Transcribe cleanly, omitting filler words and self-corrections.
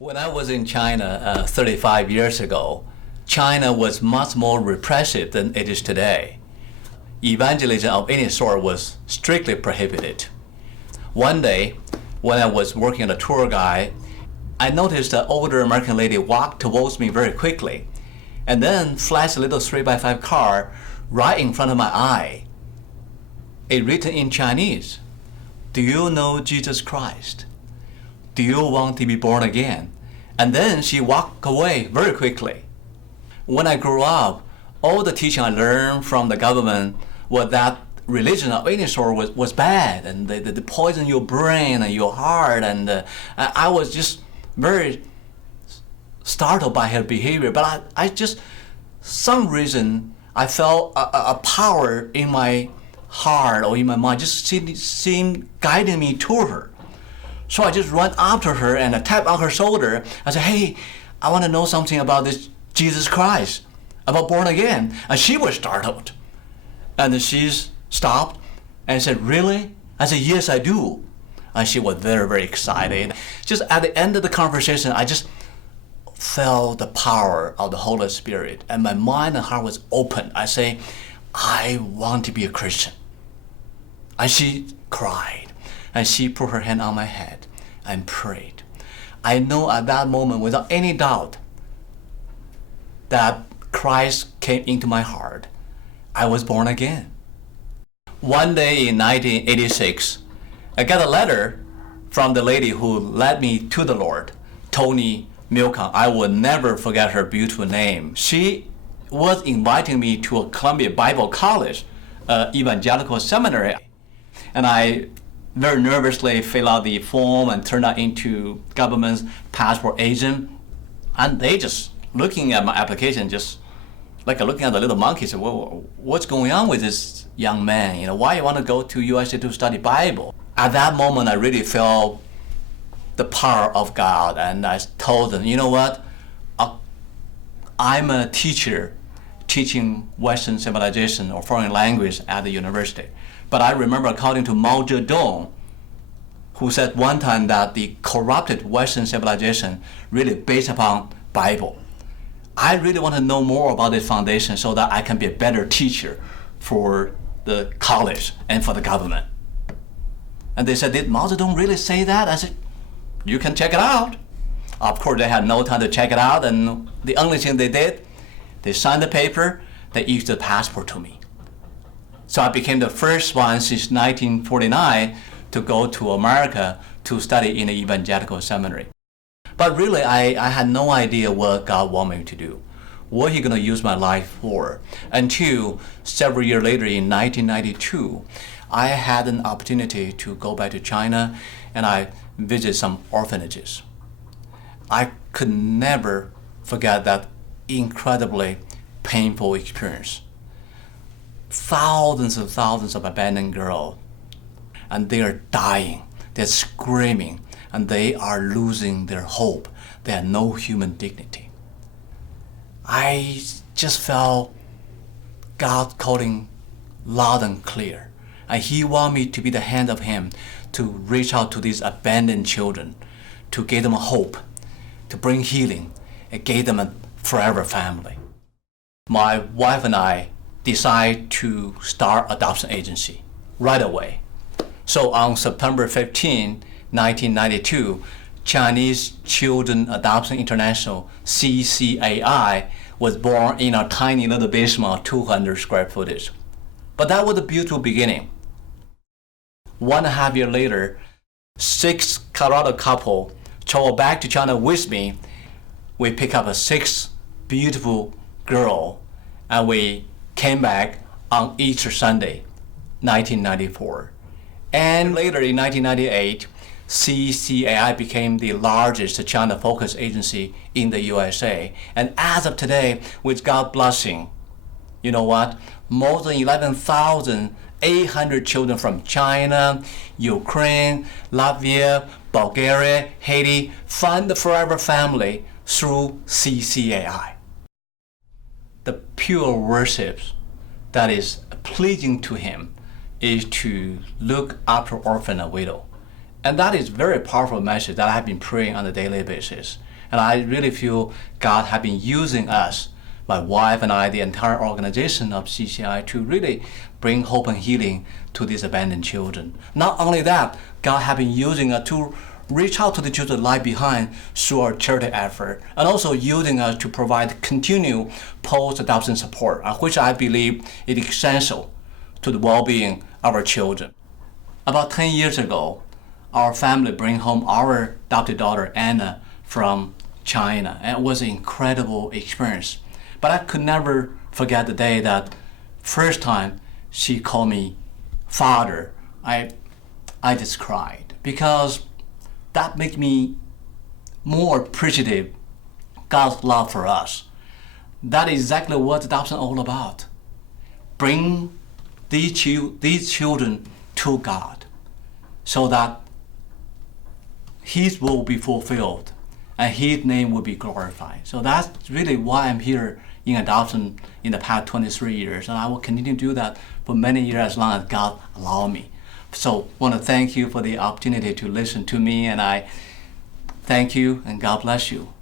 When I was in China 35 years ago, China was much more repressive than it is today. Evangelism of any sort was strictly prohibited. One day, when I was working as a tour guide, I noticed an older American lady walk towards me very quickly and then flashed a little 3x5 car right in front of my eye. It written in Chinese, "Do you know Jesus Christ? Do you want to be born again?" And then she walked away very quickly. When I grew up, all the teaching I learned from the government was that religion of any sort was bad and they poison your brain and your heart. And I was just very startled by her behavior. But I just, some reason, I felt a power in my heart or in my mind just seemed guiding me toward her. So I just ran after her and I tapped on her shoulder. I said, "Hey, I want to know something about this Jesus Christ, about born again." And she was startled. And then she stopped and said, "Really?" I said, "Yes, I do." And she was very, very excited. Just at the end of the conversation, I just felt the power of the Holy Spirit. And my mind and heart was open. I say, "I want to be a Christian." And she cried. And she put her hand on my head and prayed. I know at that moment, without any doubt, that Christ came into my heart. I was born again. One day in 1986, I got a letter from the lady who led me to the Lord, Tony Milcom. I will never forget her beautiful name. She was inviting me to a Columbia Bible College, evangelical seminary. And I very nervously fill out the form and turn that into government's passport agent. And they just looking at my application, just like looking at the little monkey, said, "Well, what's going on with this young man? Why you want to go to USA to study Bible?" At that moment, I really felt the power of God. And I told them, "You know what? I'm a teacher teaching Western civilization or foreign language at the university. But I remember, according to Zhong, who said one time that the corrupted Western civilization really based upon Bible. I really want to know more about this foundation so that I can be a better teacher for the college and for the government." And they said, "Did Mao Zedong really say that?" I said, "You can check it out." Of course, they had no time to check it out, and the only thing they did, they signed the paper, they issued the passport to me. So I became the first one since 1949 to go to America to study in an evangelical seminary. But really, I had no idea what God wanted me to do, what He's going to use my life for, until several years later in 1992, I had an opportunity to go back to China and I visited some orphanages. I could never forget that incredibly painful experience. Thousands and thousands of abandoned girls, and they are dying, they're screaming, and they are losing their hope. They have no human dignity. I just felt God calling loud and clear, and He wanted me to be the hand of Him to reach out to these abandoned children, to give them hope, to bring healing, and give them a forever family. My wife and I decided to start adoption agency right away. So on September 15, 1992, Chinese Children Adoption International, CCAI, was born in a tiny little basement of 200 square footage. But that was a beautiful beginning. 1.5 years later, 6 Colorado couple traveled back to China with me. We picked up a 6th beautiful girl, and we came back on Easter Sunday, 1994. And later in 1998, CCAI became the largest China-focused agency in the USA. And as of today, with God's blessing, you know what? More than 11,800 children from China, Ukraine, Latvia, Bulgaria, Haiti find the forever family through CCAI. The pure worship that is pleasing to Him is to look after orphan and widow And that is very powerful message that I have been praying on a daily basis. And I really feel God has been using us, my wife and I, the entire organization of CCAI, to really bring hope and healing to these abandoned children. Not only that, God has been using us to reach out to the children left behind through our charity effort, and also using us to provide continued post-adoption support, which I believe is essential to the well-being of our children. About 10 years ago, our family bring home our adopted daughter Anna from China, and it was an incredible experience. But I could never forget the day that first time she called me father. I just cried, because that made me more appreciative God's love for us. That is exactly what adoption is all about. Bring these children to God so that His will be fulfilled and His name will be glorified. So that's really why I'm here in adoption in the past 23 years, and I will continue to do that for many years as long as God allows me. So I want to thank you for the opportunity to listen to me, and I thank you and God bless you.